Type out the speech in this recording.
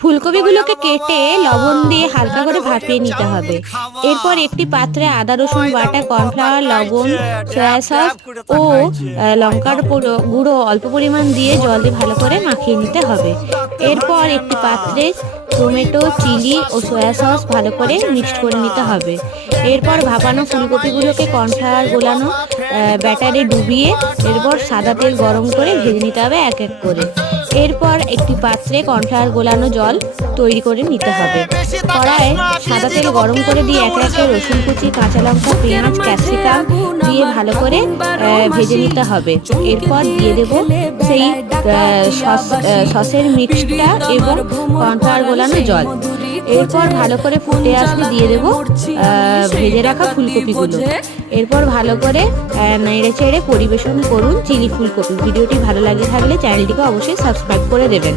ফুলকপিগুলোকে কেটে লবণ দিয়ে হালকা করে ভাপিয়ে নিতে হবে। এরপর একটি পাত্রে আদা রসুন বাটা, কর্নফ্লাওয়ার, লবণ, সয়া সস ও লঙ্কার গুঁড়ো অল্প পরিমাণ দিয়ে জল দিয়ে ভালো করে মাখিয়ে নিতে হবে। এরপর একটি পাত্রে টমেটো, চিলি ও সয়া সস ভালো করে মিক্সড করে নিতে হবে। এরপর ভাপানো ফুলকপিগুলোকে কর্নফ্লাওয়ার গোলানো ব্যাটারে ডুবিয়ে এরপর সাদা তেল গরম করে ভেজে নিতে হবে এক এক করে। এরপর একটি পাত্রে কর্নফ্লাওয়ার গোলানো জল তৈরি করে নিতে হবে। কড়াইয়ে সাদা তেল গরম করে দিয়ে একে একে রসুন কুচি, কাঁচা লঙ্কা, পেঁয়াজ, ক্যাপসিকাম দিয়ে ভালো করে ভেজে নিতে হবে। এরপর দিয়ে দেব সেই সসের মিক্সটা এবং কর্নফ্লাওয়ার গোলানো জল। এরপর ভালো করে ফুটে আসলে দিয়ে দেব ভেজে রাখা ফুলকপিগুলো। এরপর ভালো করে নেড়ে চেড়ে পরিবেশন করুন চিলি ফুলকপি। ভিডিওটি ভালো লাগে থাকলে চ্যানেলটিকে অবশ্যই সাবস্ক্রাইব করে দেবেন।